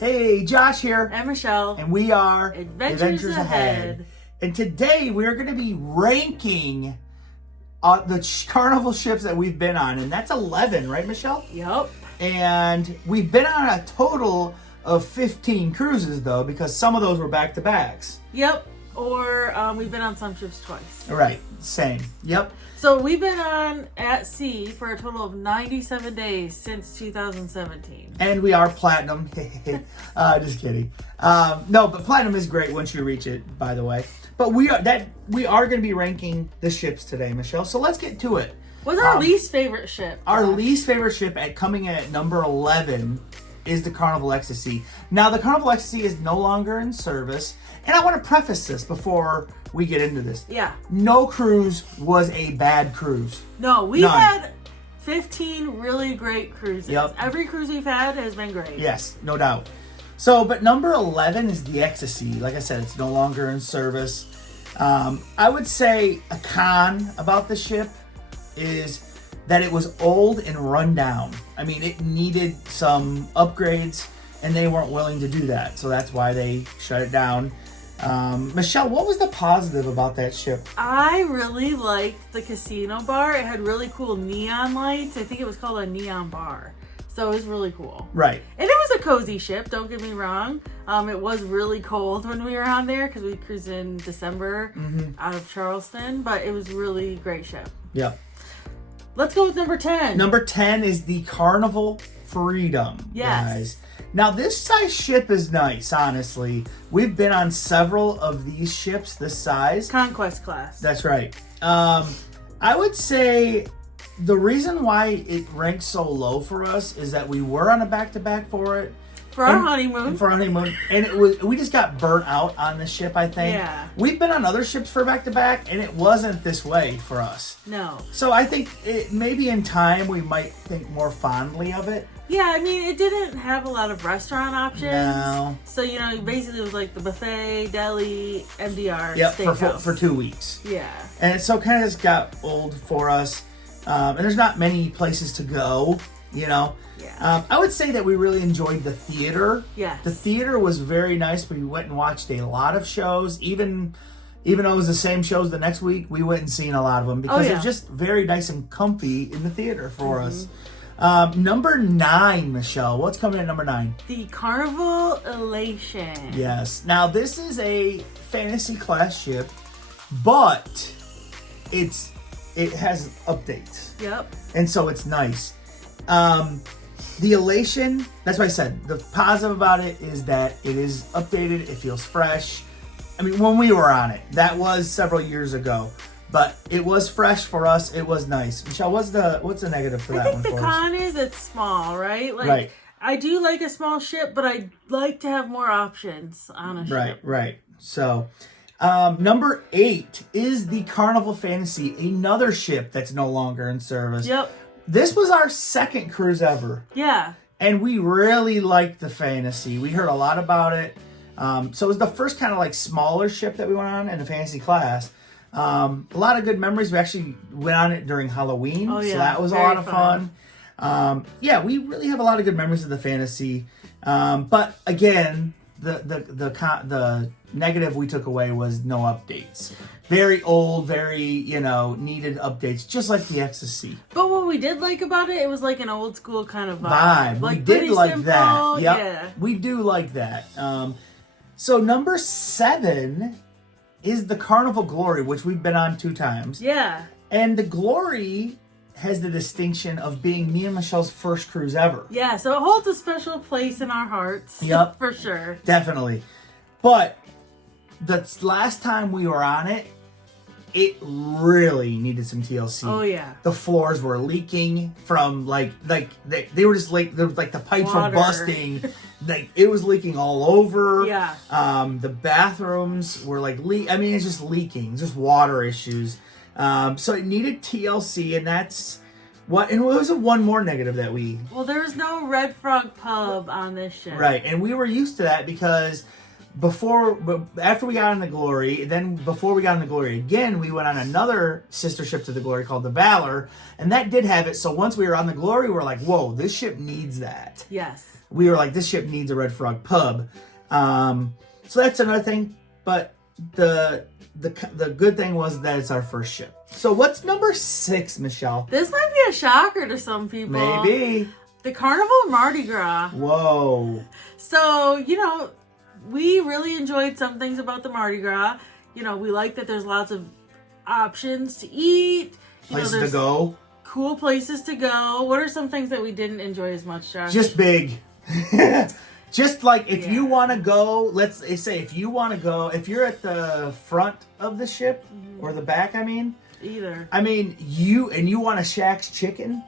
Hey, Josh here. And Michelle. And we are Adventures Ahead. And today we're going to be ranking the Carnival ships that we've been on. And that's 11, right, Michelle? Yep. And we've been on a total of 15 cruises, though, because some of those were back-to-backs. Yep. Or we've been on some ships twice. Right. Same. Yep. So we've been on at sea for a total of 97 days since 2017. And we are platinum. Just kidding. No, but platinum is great once you reach it, by the way. But we are going to be ranking the ships today, Michelle. So let's get to it. What's our least favorite ship? Our least favorite ship coming in at number 11 is the Carnival Ecstasy. Now, the Carnival Ecstasy is no longer in service. And I want to preface this before we get into this. Yeah. No cruise was a bad cruise. No, we've had 15 really great cruises. Yep. Every cruise we've had has been great. Yes, no doubt. So, but number 11 is the Ecstasy. Like I said, it's no longer in service. I would say a con about the ship is that it was old and run down. I mean, it needed some upgrades, and they weren't willing to do that. So that's why they shut it down. Michelle, what was the positive about that ship? I really liked the casino bar. It had really cool neon lights. I think it was called a neon bar. So it was really cool. Right. And it was a cozy ship, don't get me wrong. It was really cold when we were on there because we cruised in December out of Charleston. But it was really great ship. Yep. Let's go with number 10. Number 10 is the Carnival Freedom. Yes. Guys. Now, this size ship is nice, honestly. We've been on several of these ships this size. Conquest class. That's right. I would say the reason why it ranks so low for us is that we were on a back-to-back for it. For our honeymoon. For our honeymoon. And we just got burnt out on this ship, I think. Yeah. We've been on other ships for back-to-back, and it wasn't this way for us. No. So I think maybe in time we might think more fondly of it. Yeah, I mean, it didn't have a lot of restaurant options. No. So, basically it was like the buffet, deli, MDR, Yep, steakhouse. for 2 weeks. Yeah. And so kind of just got old for us. And there's not many places to go, Yeah. I would say that we really enjoyed the theater. Yes. The theater was very nice. We went and watched a lot of shows. Even though it was the same shows the next week, we went and seen a lot of them because it was just very nice and comfy in the theater for us. Number 9, Michelle. What's coming at number 9? The Carnival Elation. Yes. Now, this is a fantasy class ship, but it has updates. Yep. And so it's nice. The Elation, that's what I said. The positive about it is that it is updated. It feels fresh. I mean, when we were on it, that was several years ago. But it was fresh for us. It was nice. Michelle, what's the negative for that one? I think the con is it's small, right? Right. I do like a small ship, but I'd like to have more options on a ship. Right. So, number 8 is the Carnival Fantasy, another ship that's no longer in service. Yep. This was our second cruise ever. Yeah. And we really liked the Fantasy. We heard a lot about it. So it was the first kind of like smaller ship that we went on in the Fantasy class. A lot of good memories. We actually went on it during Halloween, so that was a lot of fun. We really have a lot of good memories of the Fantasy. But again, the negative we took away was no updates. Very old, very needed updates, just like the Ecstasy. But what we did like about it was like an old school kind of vibe. Like we did like simple. that. Yep. Yeah, we do like that. So number 7 is the Carnival Glory, which we've been on 2 times. Yeah. And the Glory has the distinction of being me and Michelle's first cruise ever. Yeah, so it holds a special place in our hearts. Yep. For sure. Definitely. But the last time we were on it, it really needed some TLC. Oh, yeah. The floors were leaking from they were just like the pipes were busting. Like it was leaking all over. Yeah. The bathrooms were it's just leaking, just water issues. So it needed TLC, and that's what. And it was one more negative that we. Well, there was no Red Frog pub on this ship. Right, and we were used to that because after we got on the Glory, then before we got on the Glory again, we went on another sister ship to the Glory called the Valor, and that did have it. So once we were on the Glory, we were like, whoa, this ship needs that. Yes. We were like, this ship needs a Red Frog pub. So that's another thing. But the good thing was that it's our first ship. So what's number 6, Michelle? This might be a shocker to some people. Maybe. The Carnival Mardi Gras. Whoa. So, we really enjoyed some things about the Mardi Gras. We like that there's lots of options to eat. Places to go. Cool places to go. What are some things that we didn't enjoy as much, Josh? Just big. Just like if you want to go, let's say if you want to go, if you're at the front of the ship or the back, either. You want a Shaq's Chicken,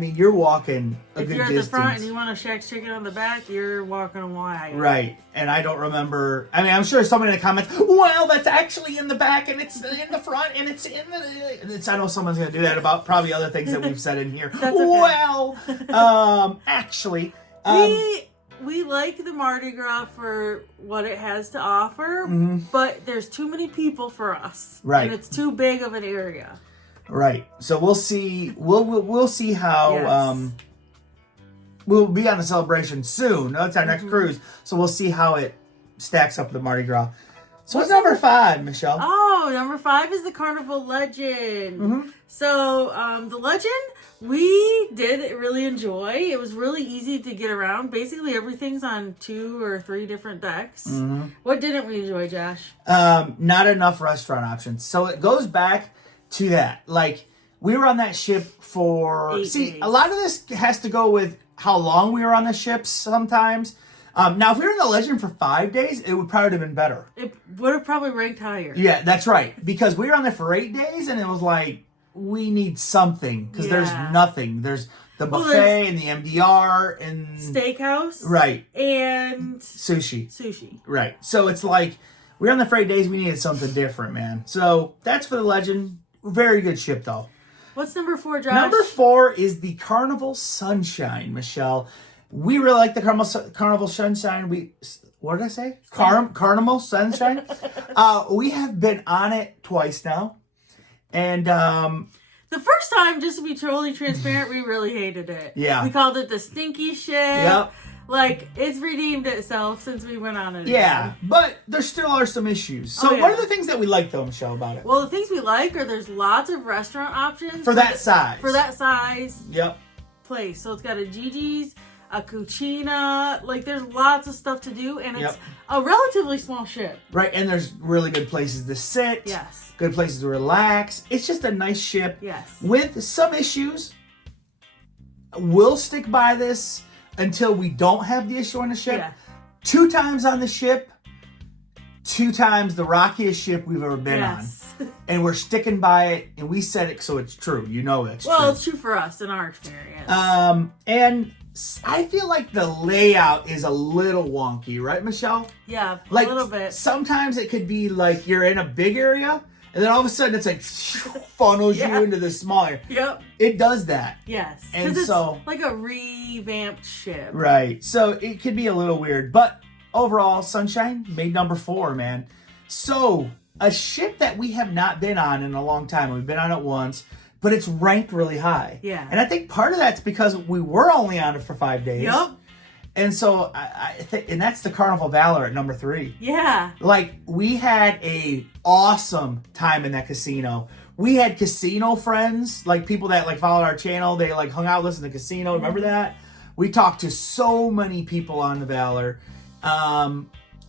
you're walking a good distance. If you're at the front and you want a Shaq's Chicken on the back, you're walking a while. Right. And I don't remember. I'm sure someone in the comments, well, that's actually in the back and it's in the front and it's in the... I know someone's going to do that about probably other things that we've said in here. That's okay. Well, actually... We like the Mardi Gras for what it has to offer, but there's too many people for us. Right. And it's too big of an area. Right. So we'll see. We'll see how. Yes. We'll be on the celebration soon. That's our next cruise. So we'll see how it stacks up the Mardi Gras. So what's number 5, Michelle? Oh, number 5 is the Carnival Legend. So the Legend, we did really enjoy. It was really easy to get around. Basically, everything's on 2 or 3 different decks. What didn't we enjoy, Josh? Not enough restaurant options. So it goes back to that. Like, we were on that ship for... 8 days. A lot of this has to go with how long we were on the ships sometimes. Now, if we were in the Legend for 5 days, it would probably have been better. It would have probably ranked higher. Yeah, that's right. Because we were on there for 8 days, and it was like, we need something. Because there's nothing. There's the buffet and the MDR and... Steakhouse. Right. And... Sushi. Right. So it's like, we were on there for 8 days, we needed something different, man. So that's for the Legend. Very good ship, though. What's number 4, Josh? Number 4 is the Carnival Sunshine, Michelle. We really like the Carnival Sunshine. What did I say? Carnival Sunshine. We have been on it twice now, and the first time, just to be totally transparent, we really hated it. Yeah, we called it the stinky ship. Yep. Like, it's redeemed itself since we went on it. Yeah, but there still are some issues. So what are the things that we like, though, Michelle, about it? Well, the things we like are there's lots of restaurant options for that size. For that size. Yep. Place. So it's got a Gigi's, a Cucina, like there's lots of stuff to do, and it's a relatively small ship. Right, and there's really good places to sit. Yes. Good places to relax. It's just a nice ship. Yes. With some issues. We'll stick by this until we don't have the issue on the ship. Yeah. 2 times on the ship. 2 times the rockiest ship we've ever been on. And we're sticking by it, and we said it so it's true. You know it's true. Well, it's true for us in our experience. And I feel like the layout is a little wonky, right, Michelle? Yeah, like, a little bit. Sometimes it could be like you're in a big area, and then all of a sudden it's like funnels you into this small area. Yep. It does that. Yes. And it's so like a revamped ship. Right. So it could be a little weird, but overall, Sunshine made number 4, man. So a ship that we have not been on in a long time. We've been on it once, but it's ranked really high. Yeah. And I think part of that's because we were only on it for 5 days. Yep. And so I think, and that's the Carnival Valor at number 3. Yeah. Like, we had a awesome time in that casino. We had casino friends, like people that like followed our channel. They like hung out, listened to casino. Remember that? We talked to so many people on the Valor.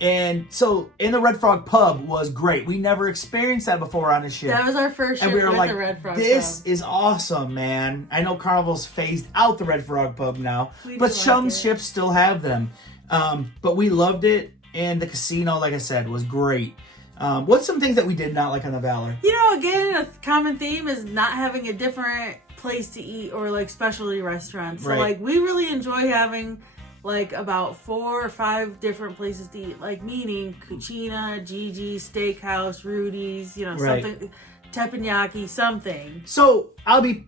And so in the Red Frog pub was great. We never experienced that before on a ship. That was our first ship and we were with like, the Red Frog this pub. is awesome, man. I know Carnival's phased out the Red Frog pub now, but some ships still have them. But we loved it, and the casino, like I said, was great. What's some things that we did not like on the Valor? You know, again, a common theme is not having a different place to eat or like specialty restaurants. So like we really enjoy having like about 4 or 5 different places to eat, like meaning Cucina, Gigi's, Steakhouse, Rudy's, you know, something, teppanyaki, something. So I'm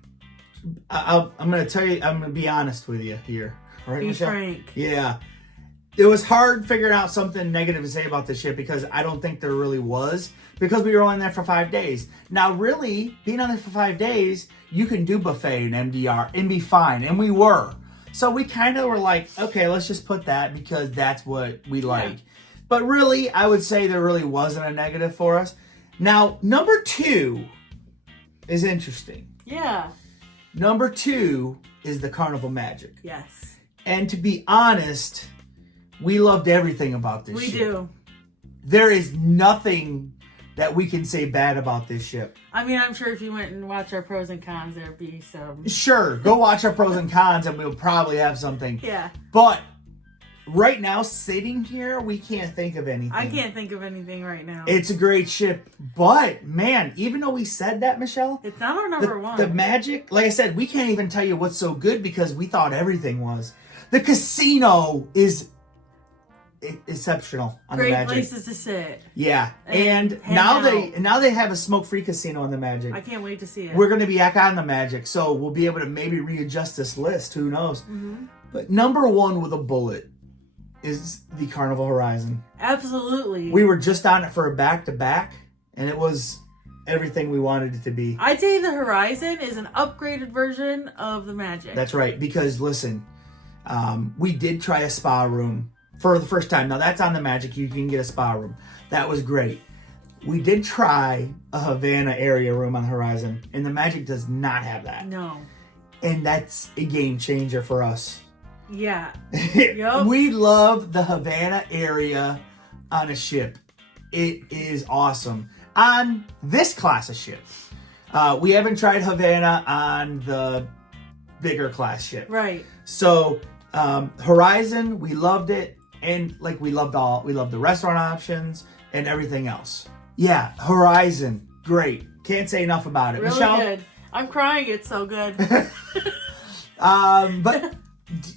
going to tell you, I'm going to be honest with you here. All right, Be Michelle? frank. Yeah. it was hard figuring out something negative to say about this ship because I don't think there really was, because we were on there for 5 days. Now, really, being on there for 5 days, you can do buffet and MDR and be fine, and we were. So we kind of were like, okay, let's just put that because that's what we like. But really, I would say there really wasn't a negative for us. Now, number 2 is interesting. Yeah. Number 2 is the Carnival Magic. Yes. And to be honest, we loved everything about this ship. We do. There is nothing that we can say bad about this ship. I mean, I'm sure if you went and watched our pros and cons, there'd be some. Sure, go watch our pros and cons and we'll probably have something. Yeah. But right now, sitting here, we can't think of anything. I can't think of anything right now. It's a great ship. But, man, even though we said that, Michelle, it's not our number one. The Magic, like I said, we can't even tell you what's so good because we thought everything was. The casino is exceptional on the Magic. Great places to sit. Yeah, and now they have a smoke-free casino on the Magic. I can't wait to see it. We're going to be back on the Magic, so we'll be able to maybe readjust this list. Who knows? Mm-hmm. But number 1 with a bullet is the Carnival Horizon. Absolutely. We were just on it for a back-to-back, and it was everything we wanted it to be. I'd say the Horizon is an upgraded version of the Magic. That's right, because listen, we did try a spa room for the first time. Now that's on the Magic. You can get a spa room. That was great. We did try a Havana area room on the Horizon, and the Magic does not have that. No. And that's a game changer for us. Yeah. Yep. We love the Havana area on a ship. It is awesome. On this class of ship. We haven't tried Havana on the bigger class ship. Right. So, Horizon, we loved it. And we loved the restaurant options and everything else. Yeah, Horizon, great. Can't say enough about it. Really Michelle? good. I'm crying. It's so good. But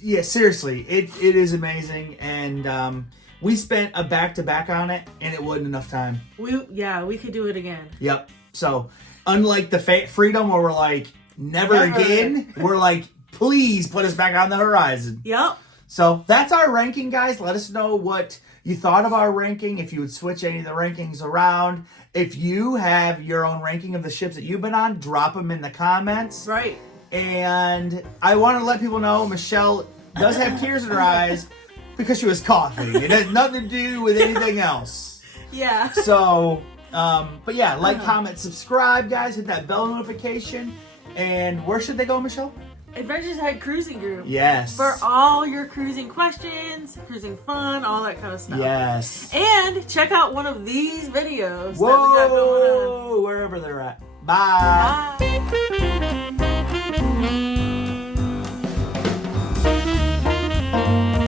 yeah, seriously, it is amazing. And we spent a back-to-back on it, and it wasn't enough time. We could do it again. Yep. So, unlike the Freedom where we're like, never again, we're like, please put us back on the Horizon. Yep. So that's our ranking, guys. Let us know what you thought of our ranking, if you would switch any of the rankings around. If you have your own ranking of the ships that you've been on, drop them in the comments. Right. And I want to let people know Michelle does have tears in her eyes because she was coughing. It has nothing to do with anything else. Yeah. So, but yeah, like, comment, subscribe, guys. Hit that bell notification. And where should they go, Michelle? Adventures Head Cruising Group. Yes. For all your cruising questions, cruising fun, all that kind of stuff. Yes. And check out one of these videos that we got going on. Wherever they're at. Bye. Bye.